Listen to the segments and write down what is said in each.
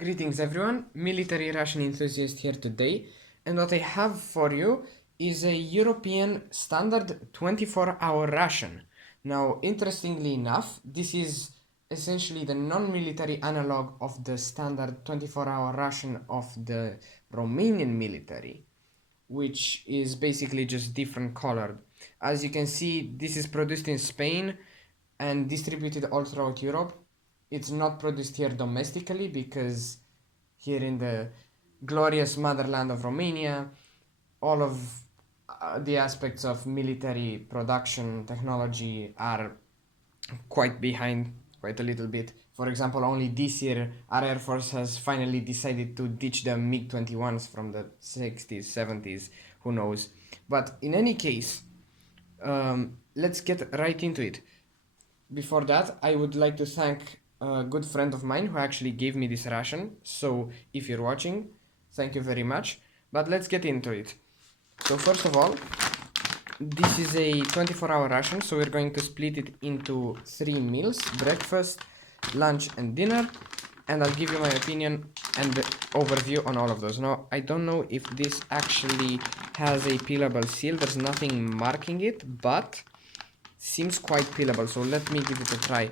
Greetings everyone, military ration enthusiast here today, and what I have for you is a European standard 24-hour ration. Now, interestingly enough, this is essentially the non-military analog of the standard 24-hour ration of the Romanian military, which is basically just different colored. As you can see, this is produced in Spain and distributed all throughout Europe. It's not produced here domestically because here in the glorious motherland of Romania, all of the aspects of military production technology are quite behind, quite a little bit. For example, only this year our Air Force has finally decided to ditch the MiG-21s from the 60s, 70s, who knows. But in any case, let's get right into it. Before that, I would like to thank a good friend of mine who actually gave me this ration. So if you're watching, thank you very much. But let's get into it. So first of all, this is a 24-hour ration, so we're going to split it into 3 meals: breakfast, lunch and dinner, and I'll give you my opinion and the overview on all of those. Now, I don't know if this actually has a peelable seal. There's nothing marking it, but seems quite peelable, so let me give it a try.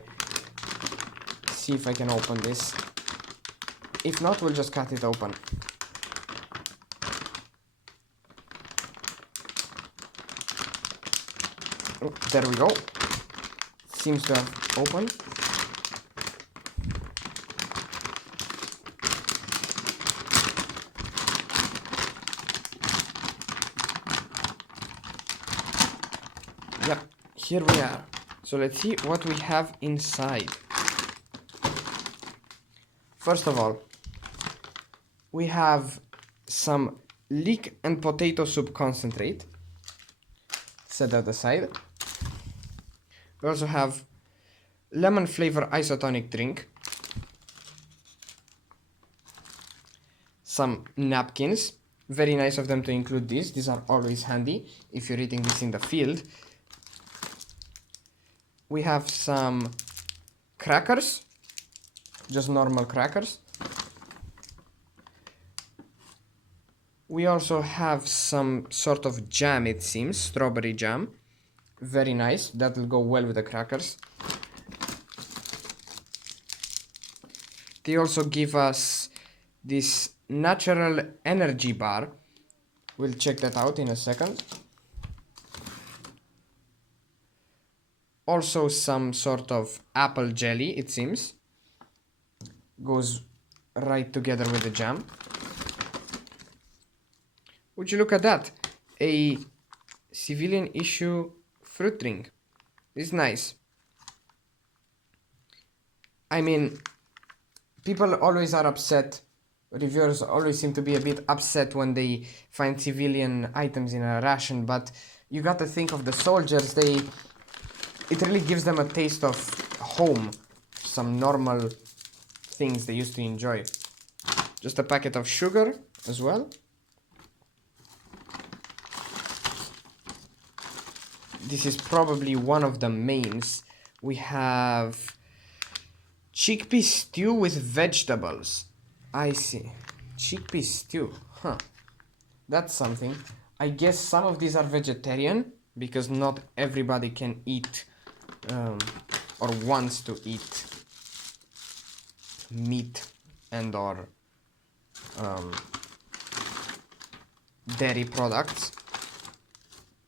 See if I can open this. If not, we'll just cut it open. Oh, there we go. Seems to have opened. Yep, here we are. So let's see what we have inside. First of all, we have some leek and potato soup concentrate. Set that aside. We also have lemon flavor isotonic drink, some napkins. Very nice of them to include these. These are always handy if you're eating this in the field. We have some crackers, just normal crackers. We also have some sort of jam, it seems, strawberry jam. Very nice, that will go well with the crackers. They also give us this natural energy bar. We'll check that out in a second. Also some sort of apple jelly, it seems. Goes right together with the jam. Would you look at that? A civilian issue fruit drink. It's nice. I mean, people always are upset. Reviewers always seem to be a bit upset when they find civilian items in a ration, but you got to think of the soldiers. It really gives them a taste of home, some normal things they used to enjoy. Just a packet of sugar as well. This is probably one of the mains. We have chickpea stew with vegetables. I see. Chickpea stew. Huh. That's something. I guess some of these are vegetarian because not everybody can eat or wants to eat meat and or dairy products.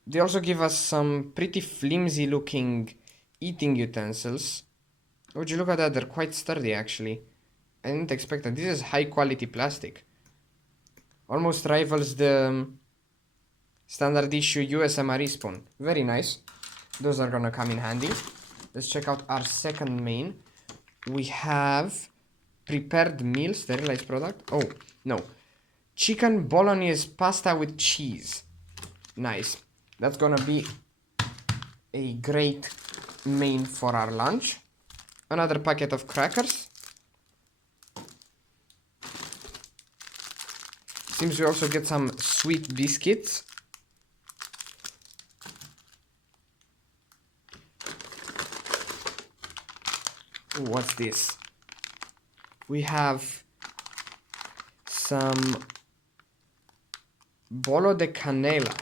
They also give us some pretty flimsy looking eating utensils. Would you look at that? They're quite sturdy actually. I didn't expect that. This is high quality plastic. Almost rivals the standard issue USMRE spoon. Very nice. Those are gonna come in handy. Let's check out our second main. We have prepared meal, sterilized product. Oh, no. Chicken bolognese pasta with cheese. Nice. That's gonna be a great main for our lunch. Another packet of crackers. Seems we also get some sweet biscuits. Ooh, what's this? We have some bolo de canela.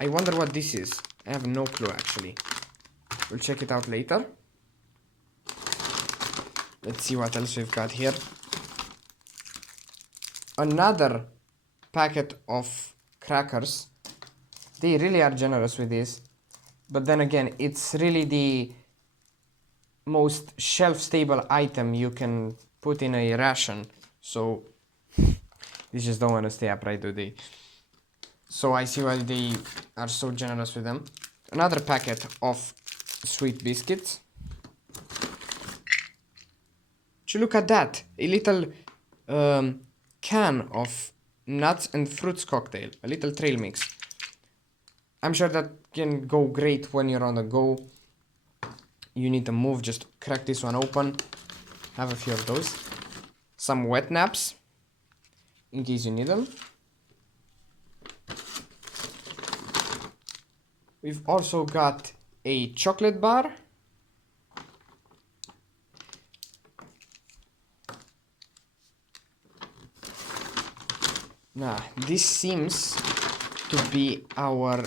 I wonder what this is. I have no clue actually. We'll check it out later. Let's see what else we've got here. Another packet of crackers. They really are generous with this. But then again, it's really the most shelf-stable item you can put in a ration. So, they just don't want to stay upright, do they? So I see why they are so generous with them. Another packet of sweet biscuits. Would you look at that? A little can of nuts and fruits cocktail. A little trail mix. I'm sure that can go great when you're on the go. You need to move, just crack this one open. Have a few of those. Some wet naps, in case you need them. We've also got a chocolate bar. Nah, this seems to be our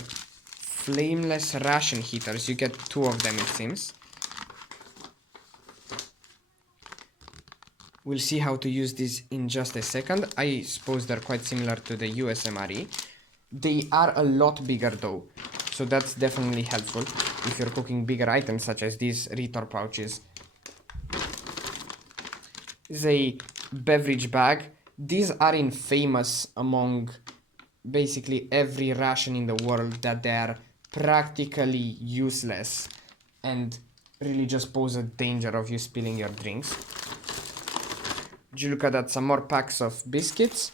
flameless ration heaters. You get 2 of them, it seems. We'll see how to use this in just a second. I suppose they're quite similar to the USMRE. They are a lot bigger though, so that's definitely helpful if you're cooking bigger items such as these Ritor pouches. This is a beverage bag. These are infamous among basically every ration in the world, that they are practically useless and really just pose a danger of you spilling your drinks. Would you look at that? Some more packs of biscuits.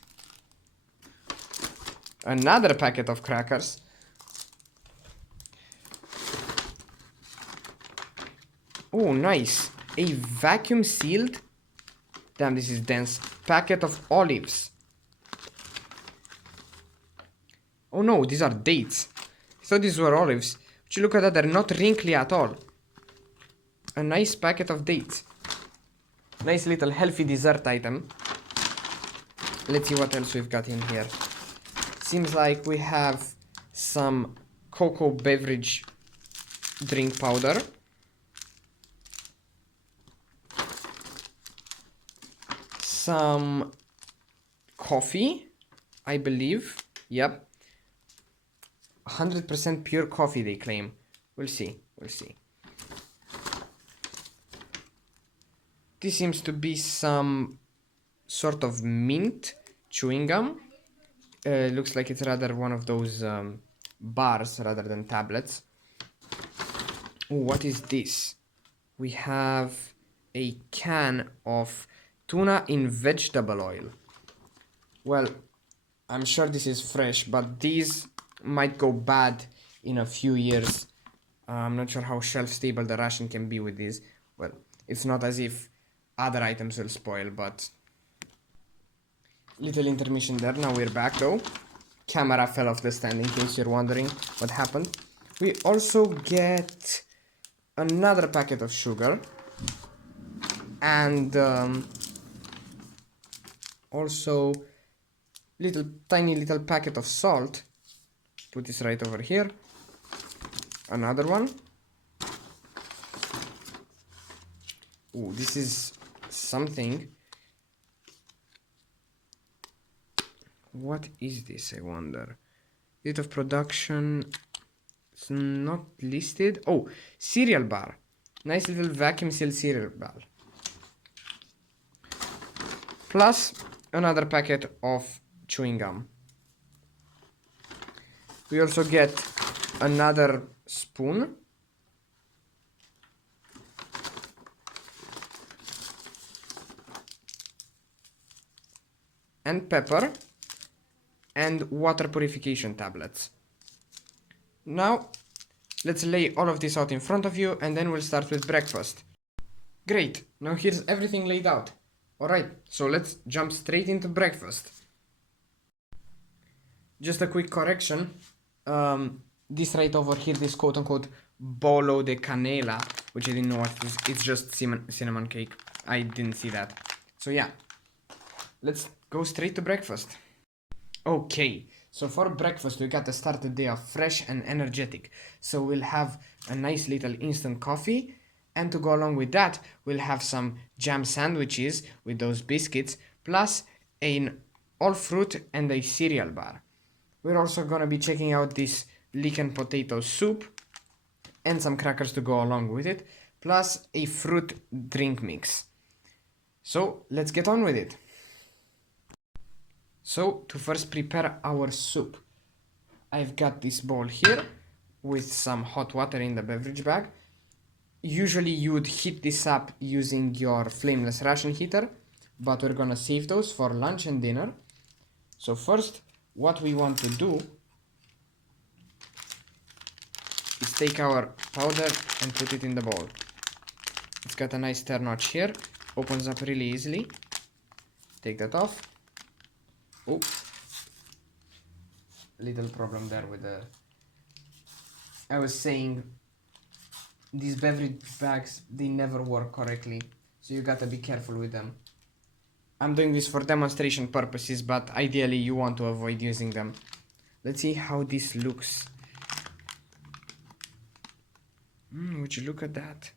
Another packet of crackers. Oh, nice. A vacuum sealed, damn, this is dense, packet of olives. Oh no, these are dates. I thought these were olives. Would you look at that? They're not wrinkly at all. A nice packet of dates. Nice little healthy dessert item. Let's see what else we've got in here. Seems like we have some cocoa beverage drink powder. Some coffee, I believe. Yep. 100% pure coffee, they claim. We'll see. We'll see. This seems to be some sort of mint chewing gum. Looks like it's rather one of those bars rather than tablets. Ooh, what is this? We have a can of tuna in vegetable oil. Well, I'm sure this is fresh, but these might go bad in a few years. I'm not sure how shelf stable the ration can be with these. Well, it's not as if other items will spoil, but little intermission there. Now we're back though. Camera fell off the stand in case you're wondering what happened. We also get another packet of sugar and also tiny little packet of salt. Put this right over here. Another one. Ooh, this is something. What is this, I wonder? Date of production. It's not listed. Oh, cereal bar. Nice little vacuum sealed cereal bar. Plus another packet of chewing gum. We also get another spoon. And pepper. And water purification tablets. Now, let's lay all of this out in front of you and then we'll start with breakfast. Great, now here's everything laid out. Alright, so let's jump straight into breakfast. Just a quick correction. This right over here, this quote-unquote bolo de canela, which I didn't know what it is. It's just cinnamon cake. I didn't see that. So yeah, let's go straight to breakfast. Okay, so for breakfast we gotta start the day off fresh and energetic. So we'll have a nice little instant coffee, and to go along with that, we'll have some jam sandwiches with those biscuits, plus an all fruit and a cereal bar. We're also gonna be checking out this leek and potato soup and some crackers to go along with it, plus a fruit drink mix. So let's get on with it. So to first prepare our soup, I've got this bowl here with some hot water in the beverage bag. Usually you would heat this up using your flameless ration heater, but we're gonna save those for lunch and dinner. So first, what we want to do is take our powder and put it in the bowl. It's got a nice tear notch here, opens up really easily. Take that off. Oh, little problem there with the... I was saying these beverage bags, they never work correctly, so you gotta be careful with them. I'm doing this for demonstration purposes, but ideally you want to avoid using them. Let's see how this looks. Would you look at that?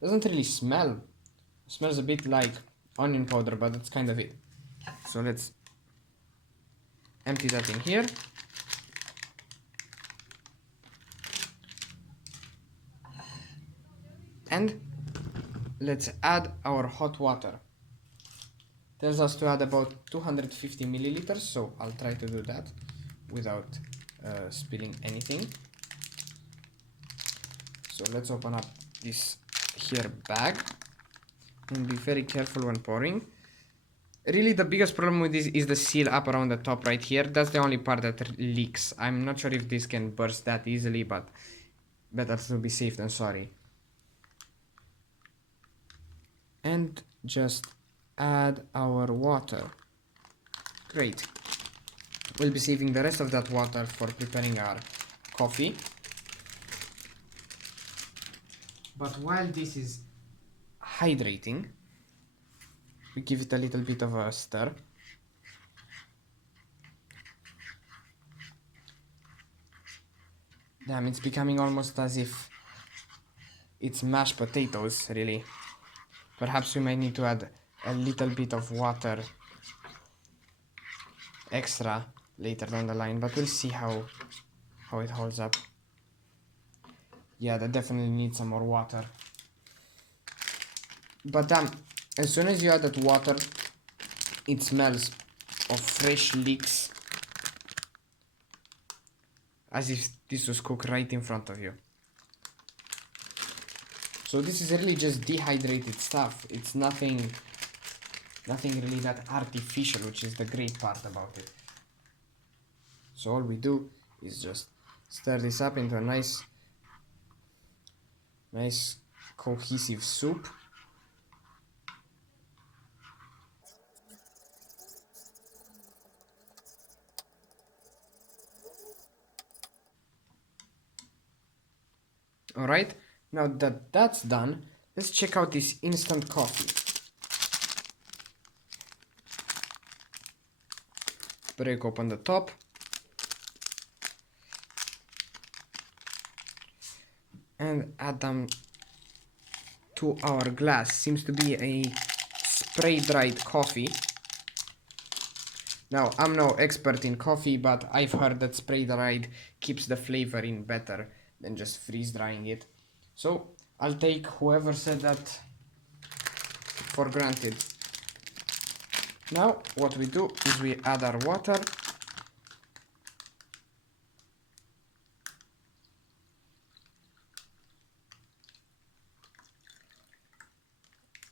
Doesn't really smell. It smells a bit like onion powder, but that's kind of it. So let's empty that in here. And let's add our hot water. Tells us to add about 250 milliliters, so I'll try to do that without spilling anything. So let's open up this here bag and be very careful when pouring. Really, the biggest problem with this is the seal up around the top right here. That's the only part that leaks. I'm not sure if this can burst that easily, but better to be safe than sorry. And just add our water. Great. We'll be saving the rest of that water for preparing our coffee. But while this is hydrating, we give it a little bit of a stir. Damn, it's becoming almost as if it's mashed potatoes, really. Perhaps we might need to add a little bit of water extra later down the line, but we'll see how it holds up. Yeah, that definitely needs some more water. But as soon as you add that water, it smells of fresh leeks, as if this was cooked right in front of you. So this is really just dehydrated stuff. It's nothing really that artificial, which is the great part about it. So all we do is just stir this up into a nice cohesive soup. Alright, now that that's done, let's check out this instant coffee. Break open the top. And add them to our glass. Seems to be a spray dried coffee. Now, I'm no expert in coffee, but I've heard that spray dried keeps the flavor in better than just freeze drying it. So I'll take whoever said that for granted. Now what we do is we add our water.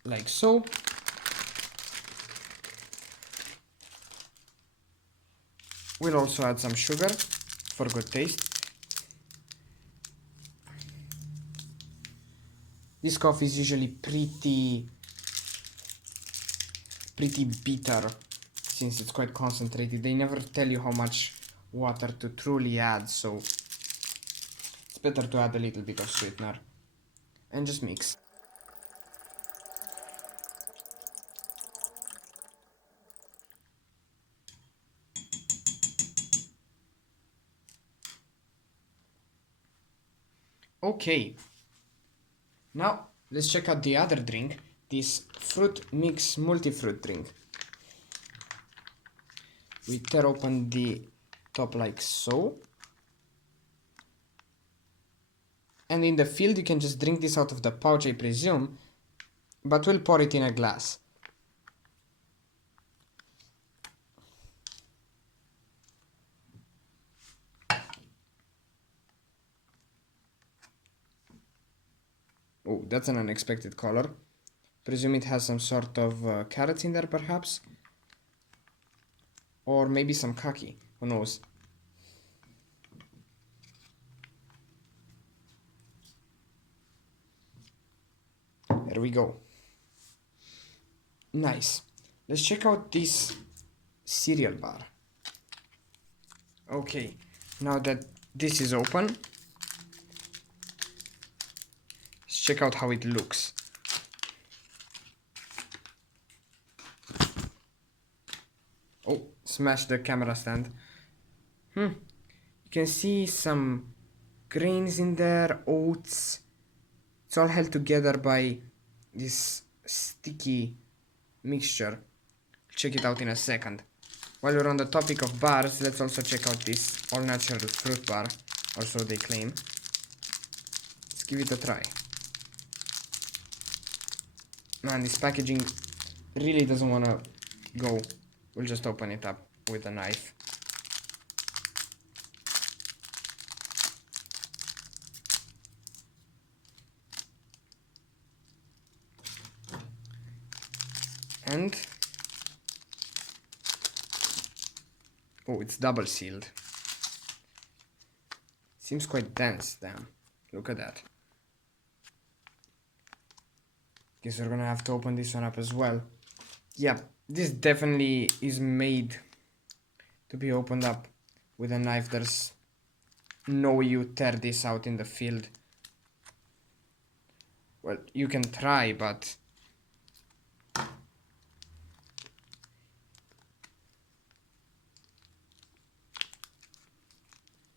Like so. We'll also add some sugar for good taste. This coffee is usually pretty bitter since it's quite concentrated. They never tell you how much water to truly add, so it's better to add a little bit of sweetener and just mix. Okay, now let's check out the other drink, this fruit mix multi-fruit drink. We tear open the top like so. And in the field you can just drink this out of the pouch, I presume, but we'll pour it in a glass. Oh, that's an unexpected color. Presume it has some sort of carrots in there, perhaps? Or maybe some khaki, who knows? There we go. Nice. Let's check out this cereal bar. Okay, now that this is open, let's check out how it looks. Oh, smash the camera stand. You can see some grains in there, oats. It's all held together by this sticky mixture. Check it out in a second. While we're on the topic of bars, let's also check out this all-natural fruit bar, or so they claim. Let's give it a try. Man, this packaging really doesn't want to go. We'll just open it up with a knife. And oh, it's double sealed. Seems quite dense, damn. Look at that. Guess we're gonna have to open this one up as well. Yeah, this definitely is made to be opened up with a knife. There's no way you tear this out in the field. Well, you can try, but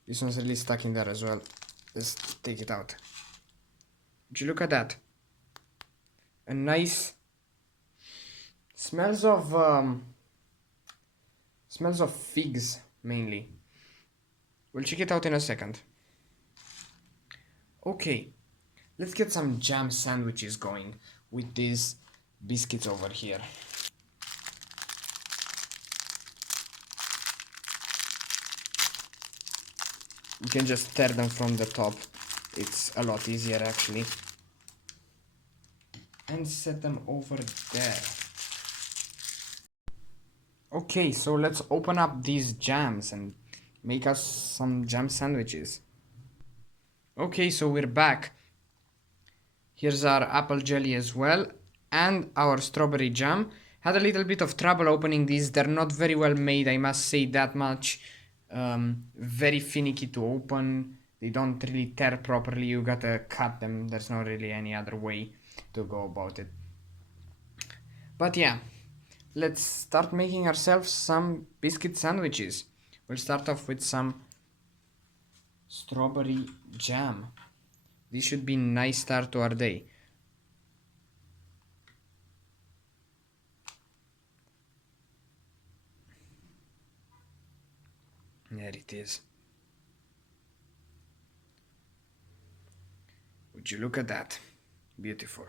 this one's really stuck in there as well. Let's take it out. Would you look at that? A nice smells of figs mainly. We'll check it out in a second. Okay, let's get some jam sandwiches going with these biscuits over here. You can just tear them from the top. It's a lot easier actually. And set them over there. Okay, so let's open up these jams and make us some jam sandwiches. Okay, so we're back. Here's our apple jelly as well, and our strawberry jam. Had a little bit of trouble opening these. They're not very well made, I must say that much. Very finicky to open. They don't really tear properly. You gotta cut them. There's not really any other way to go about it. But yeah, let's start making ourselves some biscuit sandwiches. We'll start off with some strawberry jam. This should be a nice start to our day. There it is. Would you look at that? Beautiful.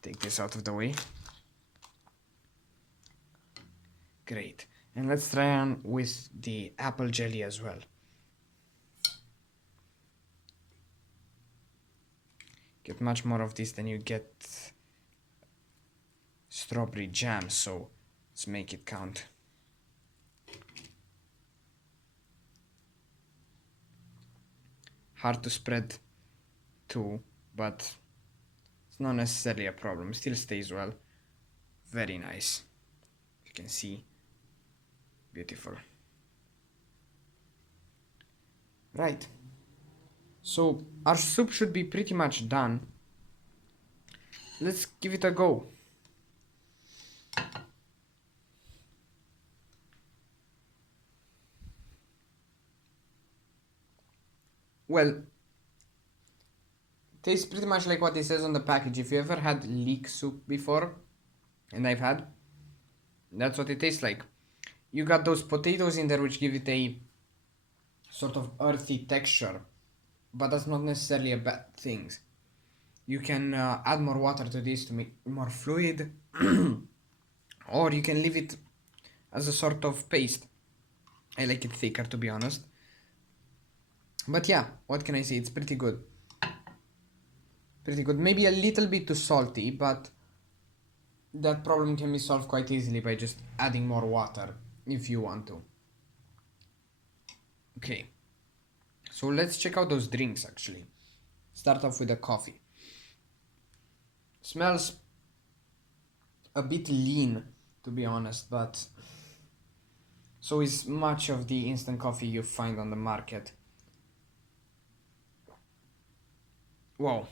Take this out of the way. Great. And let's try on with the apple jelly as well. Get much more of this than you get strawberry jam, so let's make it count. Hard to spread too, but it's not necessarily a problem. It still stays well. Very nice. You can see. Beautiful. Right. So our soup should be pretty much done. Let's give it a go. Well, Tastes pretty much like what it says on the package. If you ever had leek soup before, and I've had, that's what it tastes like. You got those potatoes in there which give it a sort of earthy texture, but that's not necessarily a bad thing. You can add more water to this to make it more fluid, or you can leave it as a sort of paste. I like it thicker, to be honest. But yeah, what can I say? It's pretty good. Pretty good. Maybe a little bit too salty, but that problem can be solved quite easily by just adding more water if you want to. Okay, so let's check out those drinks actually. Start off with the coffee. Smells a bit lean, to be honest, but so is much of the instant coffee you find on the market. Wow,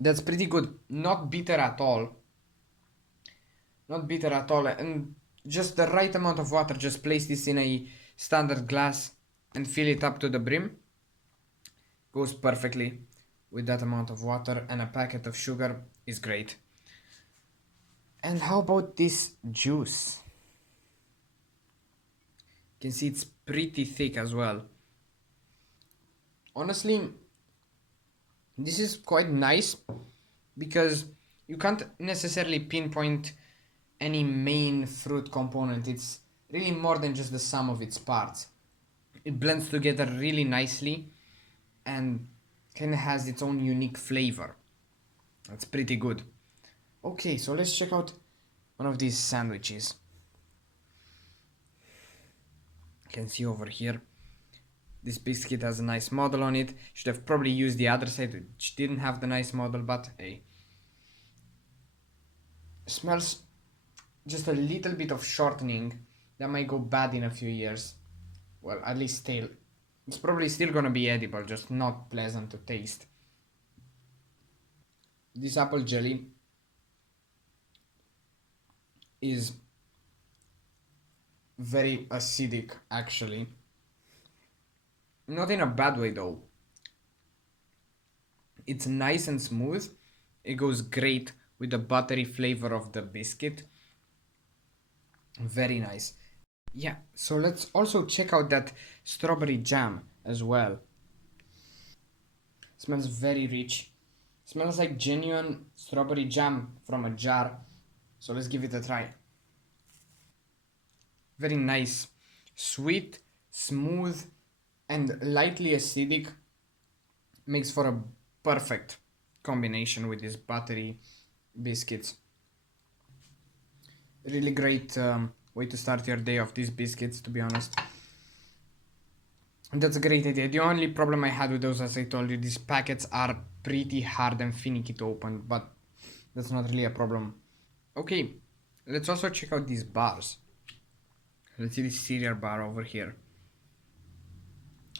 that's pretty good. Not bitter at all. Not bitter at all, and just the right amount of water. Just place this in a standard glass and fill it up to the brim. Goes perfectly with that amount of water, and a packet of sugar is great. And how about this juice? You can see it's pretty thick as well. Honestly, this is quite nice because you can't necessarily pinpoint any main fruit component. It's really more than just the sum of its parts. It blends together really nicely and kind of has its own unique flavor. That's pretty good. Okay, so let's check out one of these sandwiches. You can see over here, this biscuit has a nice model on it. Should have probably used the other side, which didn't have the nice model, but hey. Smells just a little bit of shortening that might go bad in a few years. Well, at least stale. It's probably still gonna be edible, just not pleasant to taste. This apple jelly is very acidic, actually. Not in a bad way though. It's nice and smooth. It goes great with the buttery flavor of the biscuit. Very nice. Yeah, so let's also check out that strawberry jam as well. Smells very rich. Smells like genuine strawberry jam from a jar. So let's give it a try. Very nice. Sweet, smooth, and lightly acidic. Makes for a perfect combination with these buttery biscuits. Really great way to start your day off, these biscuits, to be honest. That's a great idea. The only problem I had with those, as I told you, these packets are pretty hard and finicky to open, but that's not really a problem. Okay, let's also check out these bars. Let's see this cereal bar over here.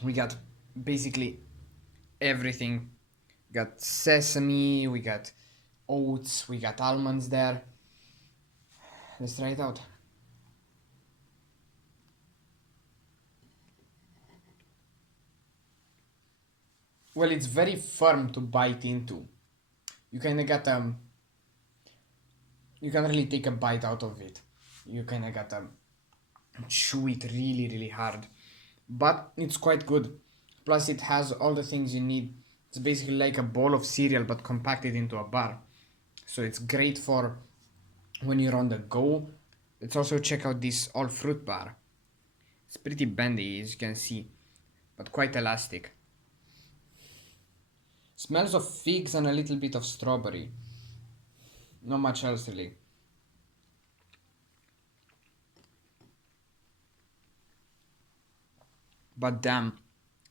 We got basically everything. We got sesame, we got oats, we got almonds there. Let's try it out. Well, it's very firm to bite into. You kinda got you can really take a bite out of it. You kinda gotta chew it really, really hard. But it's quite good. Plus, it has all the things you need. It's basically like a bowl of cereal but compacted into a bar. So it's great for when you're on the go. Let's also check out this all fruit bar. It's pretty bendy, as you can see, but quite elastic. Smells of figs and a little bit of strawberry. Not much else really. But damn,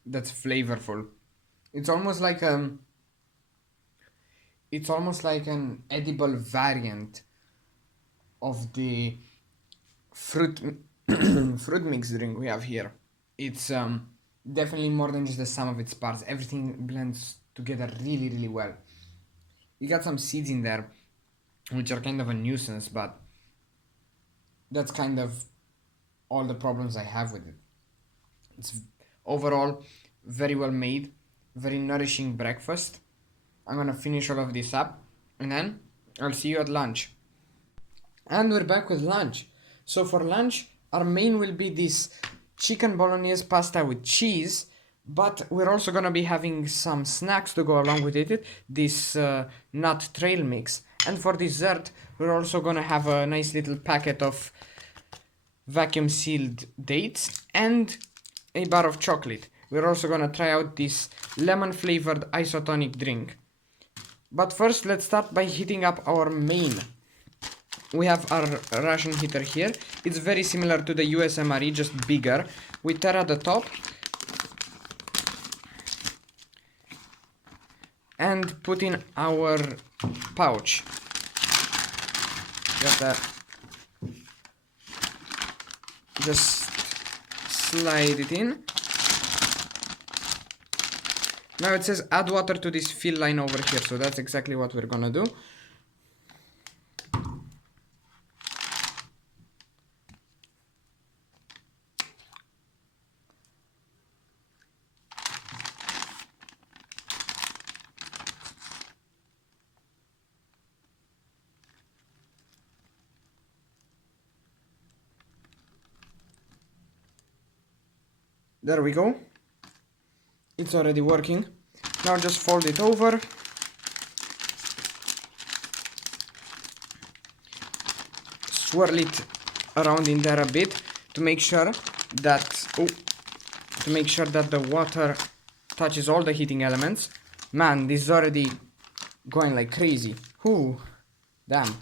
that's flavorful. It's almost like it's almost like an edible variant of the fruit fruit mix drink we have here. It's definitely more than just the sum of its parts. Everything blends together really, really well. You got some seeds in there, which are kind of a nuisance, but that's kind of all the problems I have with it. It's overall very well made, very nourishing breakfast. I'm gonna finish all of this up and then I'll see you at lunch. And we're back with lunch. So for lunch, our main will be this chicken bolognese pasta with cheese, but we're also gonna be having some snacks to go along with it. This nut trail mix. And for dessert, we're also gonna have a nice little packet of vacuum sealed dates and a bar of chocolate. We're also gonna try out this lemon flavored isotonic drink. But first, let's start by heating up our main. We have our ration heater here. It's very similar to the USMRE, just bigger. We tear at the top and put in our pouch. Just slide it in. Now it says add water to this fill line over here, so that's exactly what we're gonna do. There we go. It's already working. Now just fold it over. Swirl it around in there a bit to make sure that the water touches all the heating elements. Man, this is already going like crazy. Ooh, damn.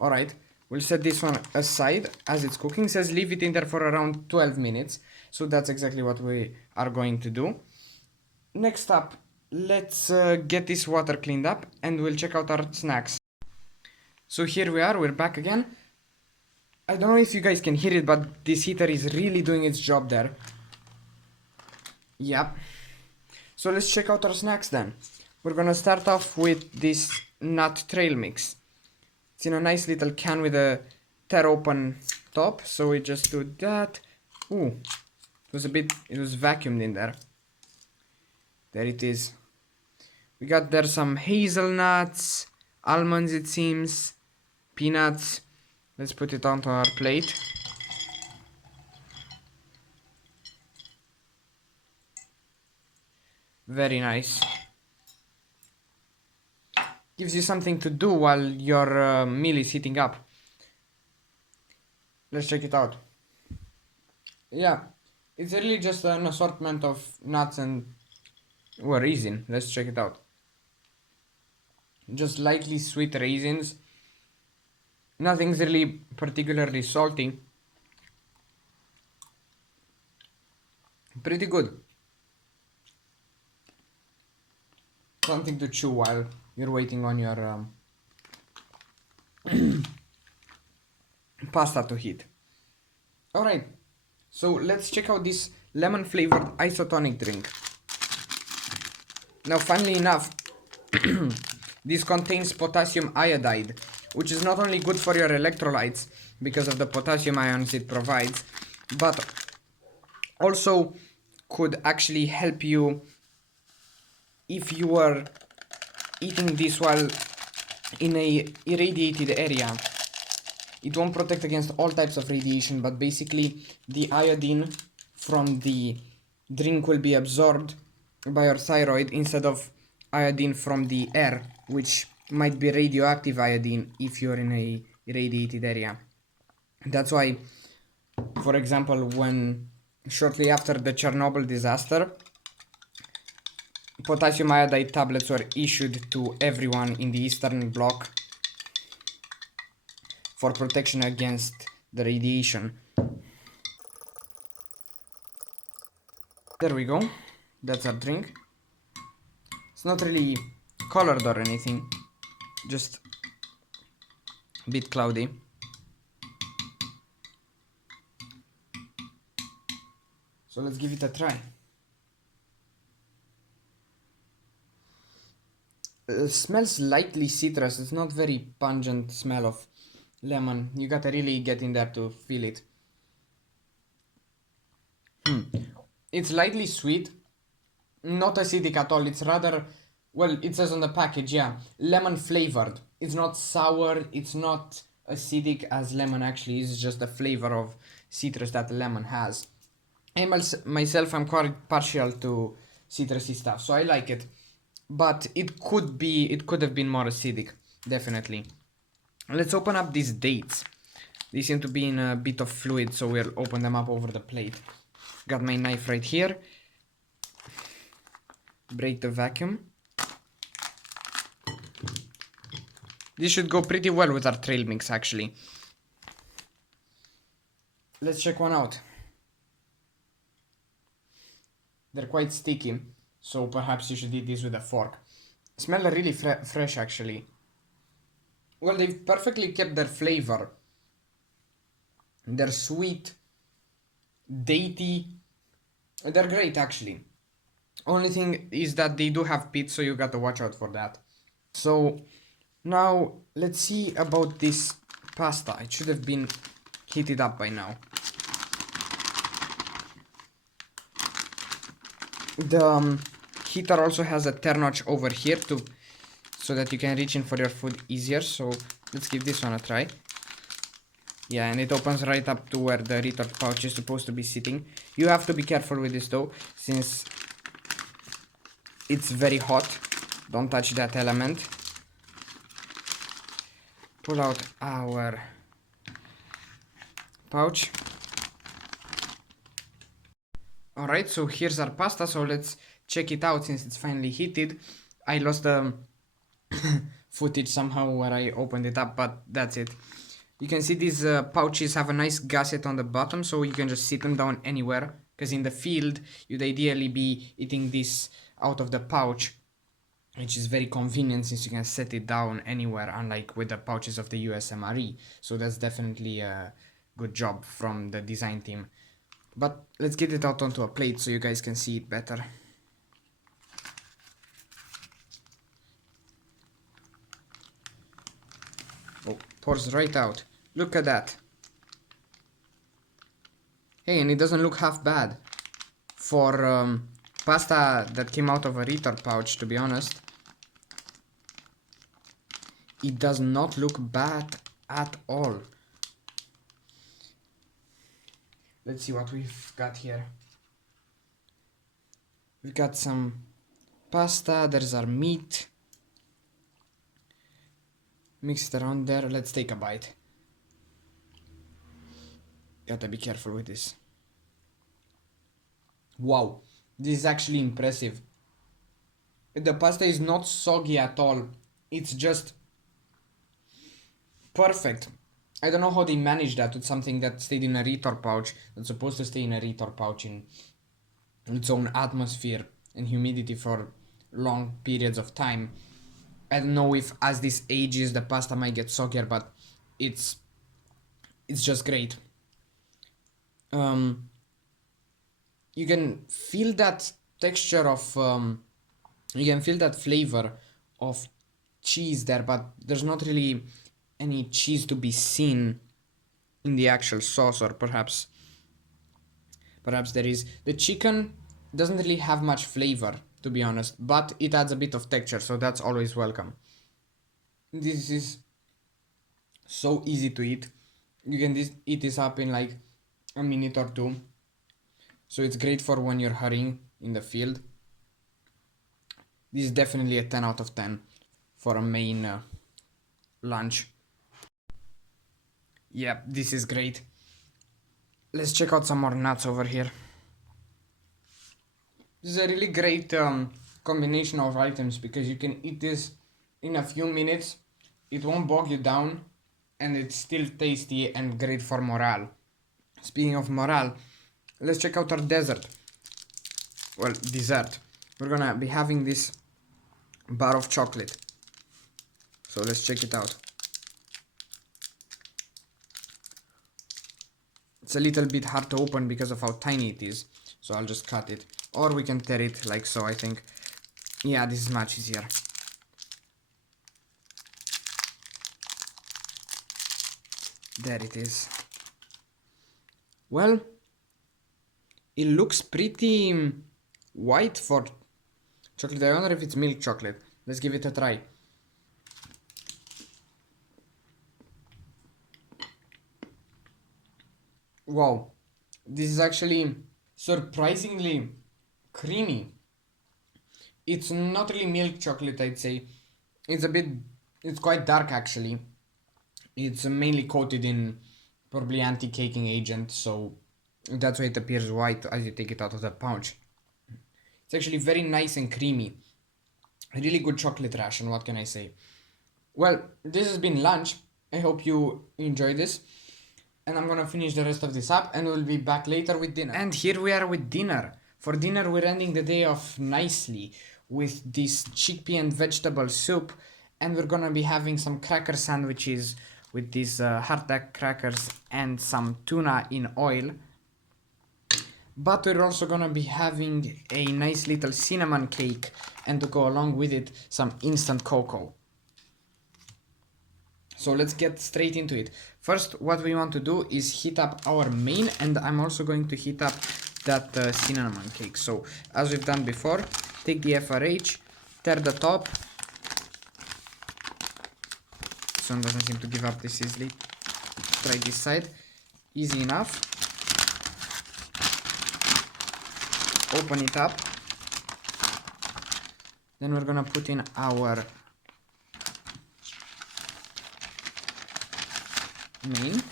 Alright, we'll set this one aside as it's cooking. It says leave it in there for around 12 minutes. So that's exactly what we are going to do. Next up, let's get this water cleaned up and we'll check out our snacks. So here we are, we're back again. I don't know if you guys can hear it, but this heater is really doing its job there. Yep. So let's check out our snacks then. We're gonna start off with this nut trail mix. It's in a nice little can with a tear open top, so we just do that. Ooh, it was vacuumed in there. There it is. We got there some hazelnuts, almonds it seems, peanuts. Let's put it onto our plate. Very nice. Gives you something to do while your meal is heating up. Let's check it out. Yeah, it's really just an assortment of nuts and raisin. Let's check it out. Just lightly sweet raisins. Nothing's really particularly salty. Pretty good. Something to chew while you're waiting on your pasta to heat. Alright, so let's check out this lemon flavored isotonic drink. Now, funnily enough, this contains potassium iodide, which is not only good for your electrolytes because of the potassium ions it provides, but also could actually help you if you were eating this while in a irradiated area. It won't protect against all types of radiation, but basically the iodine from the drink will be absorbed by your thyroid instead of iodine from the air, which might be radioactive iodine if you're in a irradiated area. That's why, for example, when shortly after the Chernobyl disaster, potassium iodide tablets were issued to everyone in the Eastern Bloc for protection against the radiation. There we go. That's our drink. It's not really colored or anything, just a bit cloudy. So let's give it a try. It smells lightly citrus. It's not very pungent smell of lemon. You gotta really get in there to feel it. It's lightly sweet, not acidic at all. It's rather, well, it says on the package, yeah, lemon flavored. It's not sour, it's not acidic as lemon actually is, just the flavor of citrus that the lemon has. I myself, I'm quite partial to citrusy stuff, so I like it. But it could have been more acidic, definitely. Let's open up these dates. They seem to be in a bit of fluid, so we'll open them up over the plate. Got my knife right here. Break the vacuum. This should go pretty well with our trail mix, actually. Let's check one out. They're quite sticky, so perhaps you should eat this with a fork. Smell really fresh, actually. Well, they've perfectly kept their flavor. They're sweet, datey. They're great, actually. Only thing is that they do have pits, so you gotta watch out for that. So, now let's see about this pasta. It should have been heated up by now. The heater also has a turn notch over here so that you can reach in for your food easier. So let's give this one a try. Yeah, and it opens right up to where the retort pouch is supposed to be sitting. You have to be careful with this though, since it's very hot. Don't touch that element. Pull out our pouch. Alright, so here's our pasta, so let's check it out since it's finally heated. I lost the footage somehow where I opened it up, but that's it. You can see these pouches have a nice gusset on the bottom, so you can just sit them down anywhere, because in the field you'd ideally be eating this out of the pouch, which is very convenient since you can set it down anywhere, unlike with the pouches of the USMRE. So that's definitely a good job from the design team. But let's get it out onto a plate so you guys can see it better. Oh, pours right out. Look at that. Hey, and it doesn't look half bad for pasta that came out of a retort pouch, to be honest. It does not look bad at all. Let's see what we've got here. We've got some pasta, there's our meat. Mix it around there, let's take a bite. Gotta be careful with this. Wow, this is actually impressive. The pasta is not soggy at all. It's just perfect. I don't know how they managed that with something that stayed in a retort pouch, that's supposed to stay in a retort pouch in its own atmosphere and humidity for long periods of time. I don't know if as this ages the pasta might get soggier, but it's just great. You can feel that texture of you can feel that flavor of cheese there, but there's not really any cheese to be seen in the actual sauce, or perhaps there is. The chicken doesn't really have much flavor, to be honest, but it adds a bit of texture, so that's always welcome. This is so easy to eat. You can eat this up in like a minute or two, so it's great for when you're hurrying in the field. This is definitely a 10 out of 10 for a main lunch. Yeah, this is great. Let's check out some more nuts over here. This is a really great combination of items because you can eat this in a few minutes. It won't bog you down and it's still tasty and great for morale. Speaking of morale, let's check out our dessert. Well, dessert. We're gonna be having this bar of chocolate. So let's check it out. It's a little bit hard to open because of how tiny it is. So I'll just cut it. Or we can tear it like so, I think. Yeah, this is much easier. There it is. Well, it looks pretty white for chocolate. I wonder if it's milk chocolate. Let's give it a try. Wow, this is actually surprisingly creamy. It's not really milk chocolate, I'd say. It's a bit, it's quite dark actually. It's mainly coated in probably anti-caking agent, so that's why it appears white as you take it out of the pouch. It's actually very nice and creamy. A really good chocolate ration, what can I say? Well, this has been lunch. I hope you enjoyed this. And I'm gonna finish the rest of this up and we'll be back later with dinner. And here we are with dinner. For dinner, we're ending the day off nicely with this chickpea and vegetable soup. And we're gonna be having some cracker sandwiches with these hardtack crackers and some tuna in oil. But we're also gonna be having a nice little cinnamon cake and to go along with it, some instant cocoa. So let's get straight into it. First, what we want to do is heat up our main, and I'm also going to heat up that cinnamon cake. So as we've done before, take the FRH, tear the top. This one doesn't seem to give up this easily. Try this side. Easy enough. Open it up. Then we're gonna put in our main.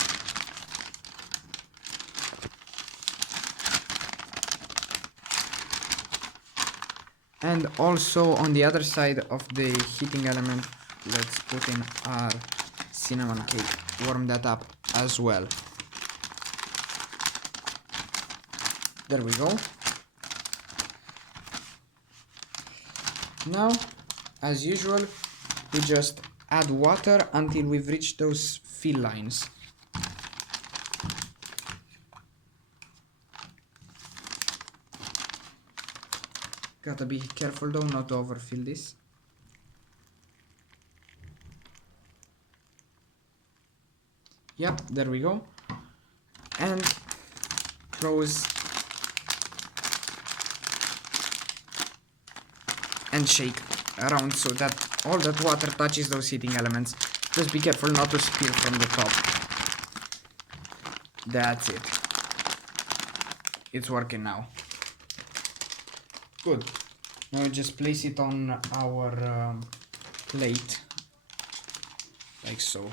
And also on the other side of the heating element, let's put in our cinnamon cake. Warm that up as well. There we go. Now, as usual, we just add water until we've reached those fill lines. Gotta be careful though not to overfill this. Yep, there we go. And close and shake around so that all that water touches those heating elements. Just be careful not to spill from the top. That's it. It's working now. Good. Now we just place it on our plate. Like so.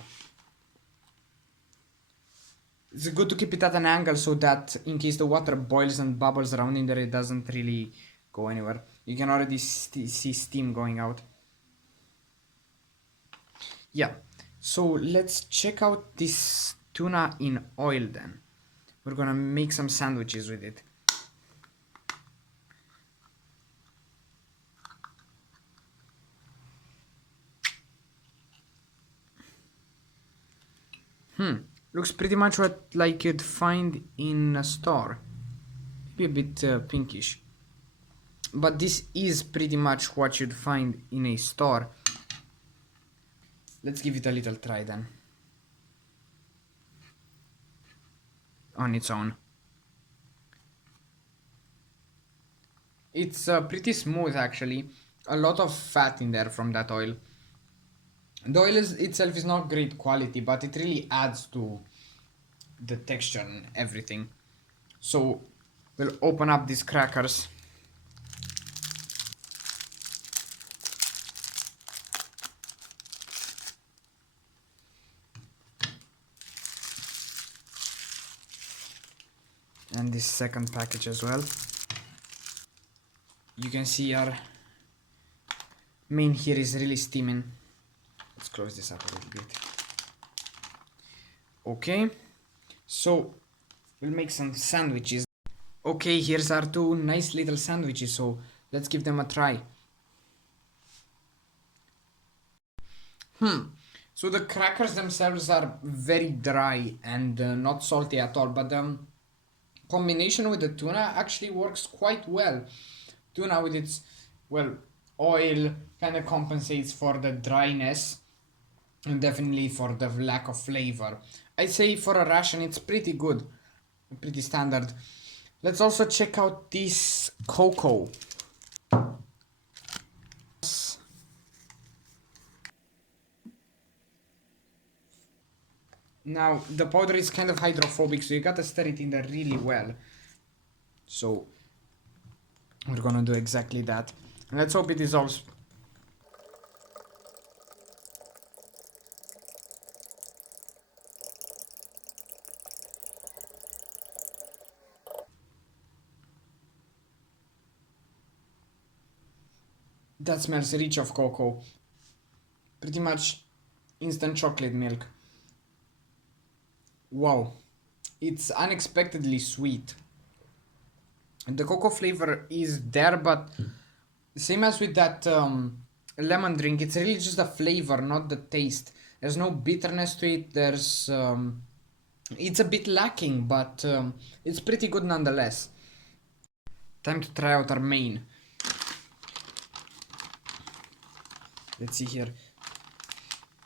It's good to keep it at an angle so that in case the water boils and bubbles around in there, it doesn't really go anywhere. You can already see steam going out. Yeah, so let's check out this tuna in oil then. We're gonna make some sandwiches with it. Looks pretty much what like you'd find in a store. Maybe a bit pinkish. But this is pretty much what you'd find in a store. Let's give it a little try then. On its own. It's pretty smooth actually. A lot of fat in there from that oil. The oil itself is not great quality, but it really adds to the texture and everything. So we'll open up these crackers. And this second package as well. You can see our main here is really steaming. Let's close this up a little bit. Okay, so we'll make some sandwiches. Okay, here's our two nice little sandwiches, so let's give them a try. So the crackers themselves are very dry and not salty at all, but the combination with the tuna actually works quite well. Tuna with its, well, oil kind of compensates for the dryness and definitely for the lack of flavor. I'd say for a ration it's pretty good, pretty standard. Let's also check out this cocoa. Now, the powder is kind of hydrophobic, so you gotta stir it in there really well. So, we're gonna do exactly that. And let's hope it dissolves. That smells rich of cocoa. Pretty much instant chocolate milk. Wow. It's unexpectedly sweet. The cocoa flavor is there, but same as with that lemon drink, it's really just the flavor, not the taste. There's no bitterness to it. It's a bit lacking, but it's pretty good nonetheless. Time to try out our main. Let's see here.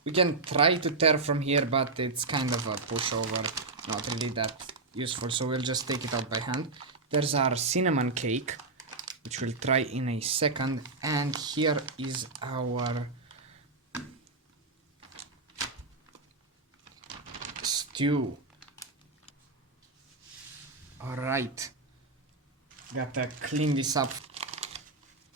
We can try to tear from here, but it's kind of a pushover. Not really that useful, so we'll just take it out by hand. There's our cinnamon cake, which we'll try in a second. And here is our stew. Alright. Gotta clean this up.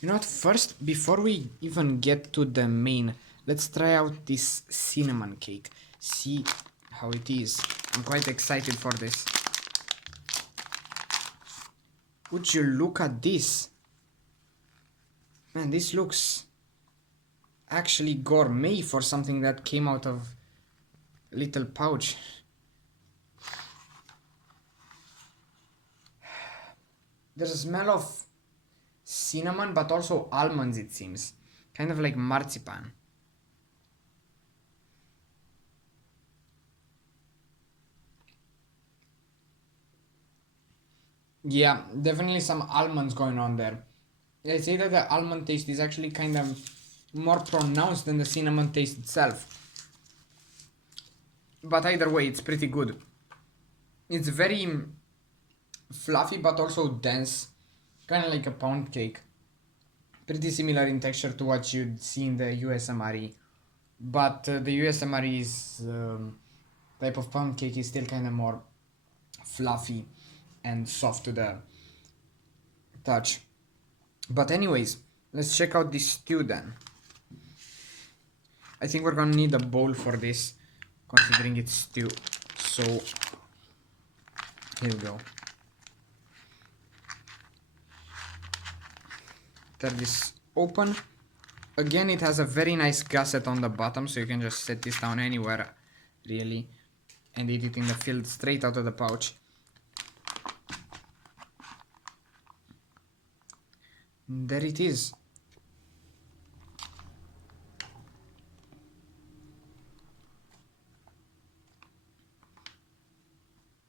You know what, first, before we even get to the main, let's try out this cinnamon cake. See how it is. I'm quite excited for this. Would you look at this? Man, this looks actually gourmet for something that came out of a little pouch. There's a smell of cinnamon, but also almonds, it seems. Kind of like marzipan. Yeah, definitely some almonds going on there. I say that the almond taste is actually kind of more pronounced than the cinnamon taste itself. But either way, it's pretty good. It's very fluffy but also dense. Kind of like a pound cake. Pretty similar in texture to what you'd see in the USMRE. But the USMRE's type of pound cake is still kind of more fluffy and soft to the touch. But anyways, let's check out this stew then. I think we're gonna need a bowl for this, considering it's stew. So here we go. Tear this open. Again, it has a very nice gusset on the bottom, so you can just set this down anywhere, really, and eat it in the field straight out of the pouch. There it is.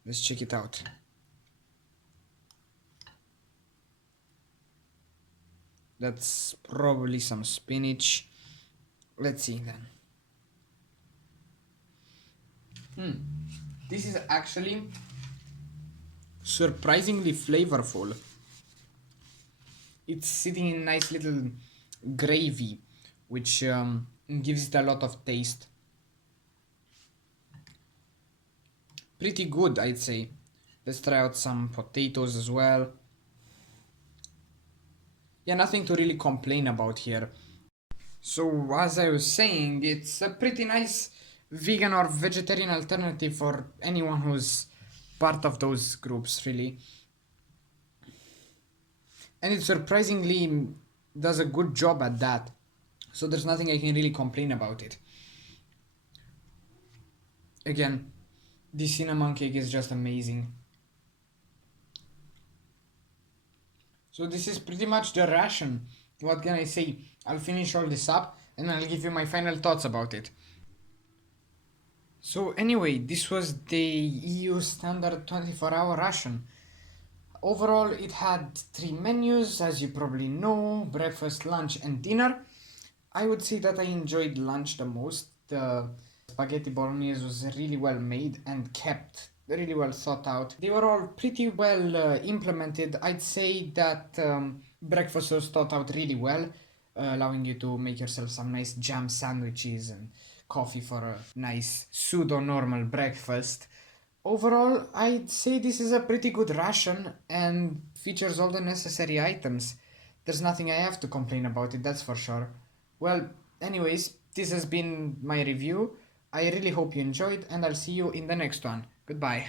Let's check it out. That's probably some spinach. Let's see then. This is actually surprisingly flavorful. It's sitting in nice little gravy, which gives it a lot of taste. Pretty good, I'd say. Let's try out some potatoes as well. Yeah, nothing to really complain about here. So, as I was saying, it's a pretty nice vegan or vegetarian alternative for anyone who's part of those groups, really. And it surprisingly does a good job at that. So there's nothing I can really complain about it. Again, this cinnamon cake is just amazing. So this is pretty much the ration. What can I say? I'll finish all this up and I'll give you my final thoughts about it. So anyway, this was the EU standard 24-hour ration. Overall, it had 3 menus, as you probably know: breakfast, lunch, and dinner. I would say that I enjoyed lunch the most. The spaghetti bolognese was really well made and kept really well thought out. They were all pretty well implemented. I'd say that breakfast was thought out really well, allowing you to make yourself some nice jam sandwiches and coffee for a nice pseudo-normal breakfast. Overall, I'd say this is a pretty good ration and features all the necessary items. There's nothing I have to complain about it, that's for sure. Well, anyways, this has been my review. I really hope you enjoyed, and I'll see you in the next one. Goodbye.